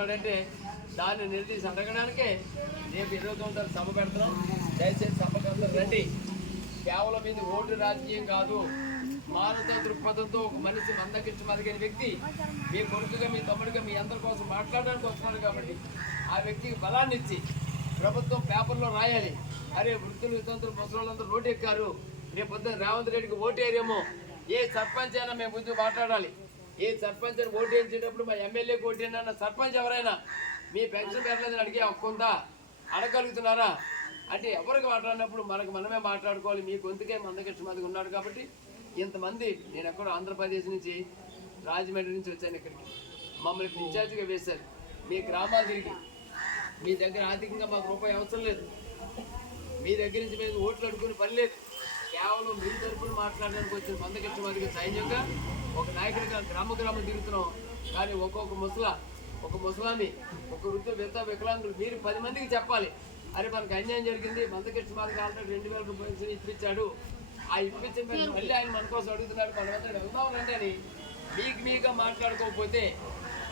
మాట్లాడంటే దాన్ని నిలదీసి అడగడానికే రేపు 29 సభ పెడతాం. దయచేసి సభకు అందరూ రండి. కేవలం ఇది ఓటు రాజకీయం కాదు. మానవతా దృక్పథంతో ఒక మనిషి మందకించి మదిగిన వ్యక్తి మీ కొడుకుగా మీ తమ్ముడిగా మీ అందరి కోసం మాట్లాడడానికి వస్తున్నాడు కాబట్టి ఆ వ్యక్తికి బలాన్ని ఇచ్చి ప్రభుత్వం పేపర్లో రాయాలి. అరే వృత్తులు వితంతులు ముసలోళ్ళందరూ రోడ్డు ఎక్కారు, రేపు పొద్దున్న రేవంత్ రెడ్డికి ఓటు వేయరేమో. ఏ సర్పంచ్ అయినా మేము ముందు మాట్లాడాలి. ఏ సర్పంచ్ అని ఓటు వేయించేటప్పుడు మా ఎమ్మెల్యేకి ఓటు అయినా సర్పంచ్ ఎవరైనా మీ పెన్షన్ పెరలేదని అడిగే హక్కు ఉందా? అడగలుగుతున్నారా? అంటే ఎవరికి మాట్లాడినప్పుడు మనమే మాట్లాడుకోవాలి. మీ గొంతుకే మందకృష్ణ మందికి ఉన్నాడు కాబట్టి ఇంతమంది. నేను ఎక్కడో ఆంధ్రప్రదేశ్ నుంచి రాజమండ్రి నుంచి వచ్చాను ఇక్కడికి. మమ్మల్ని ఇన్ఛార్జిగా వేశారు. మీ గ్రామాలు తిరిగి మీ దగ్గర ఆర్థికంగా మాకు రూపాయి అవసరం లేదు. మీ దగ్గర నుంచి మేము ఓట్లు అడుగునే పని లేదు. కేవలం మీ తరపున మాట్లాడడానికి వచ్చిన మందకృష్ణ మందికి సైన్యంగా ఒక నాయకుడిగా గ్రామం తిరుగుతున్నాం. కానీ ఒక ముసలాన్ని ఒక వృద్ధులు వికలాంగులు మీరు 10 మందికి చెప్పాలి. అరే మనకు అన్యాయం జరిగింది, మందకృష్ణ మందికి ఆల్రెడీ 2000 రూపాయలు ఇప్పించాడు. ఆ ఇప్పించిన మళ్ళీ ఆయన మన కోసం అడుగుతున్నాడు, మన వద్ద వెళ్దామంటే అని మీగా మాట్లాడుకోకపోతే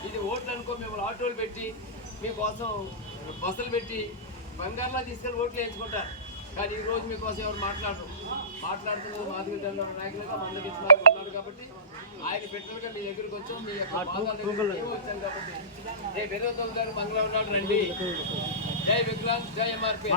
ఇది ఓట్లు అనుకో. మేము ఆటోలు పెట్టి మీకోసం బస్సులు పెట్టి బంగారులో తీసుకెళ్ళి ఓట్లు వేయించుకుంటారు. కానీ ఈరోజు మీకోసం ఎవరు మాట్లాడుతున్నారు మాదిగడ్డలో నాయకులుగా మందకృష్ణ ఉన్నారు కాబట్టి ఆయన పెట్టినట్టుగా మీ దగ్గరికి వచ్చాం. మీ యొక్క వచ్చాం కాబట్టి రేపు 29 మంగళవారం నాడు రండి. జై విక్రాంత్, జై ఎంఆర్పీ.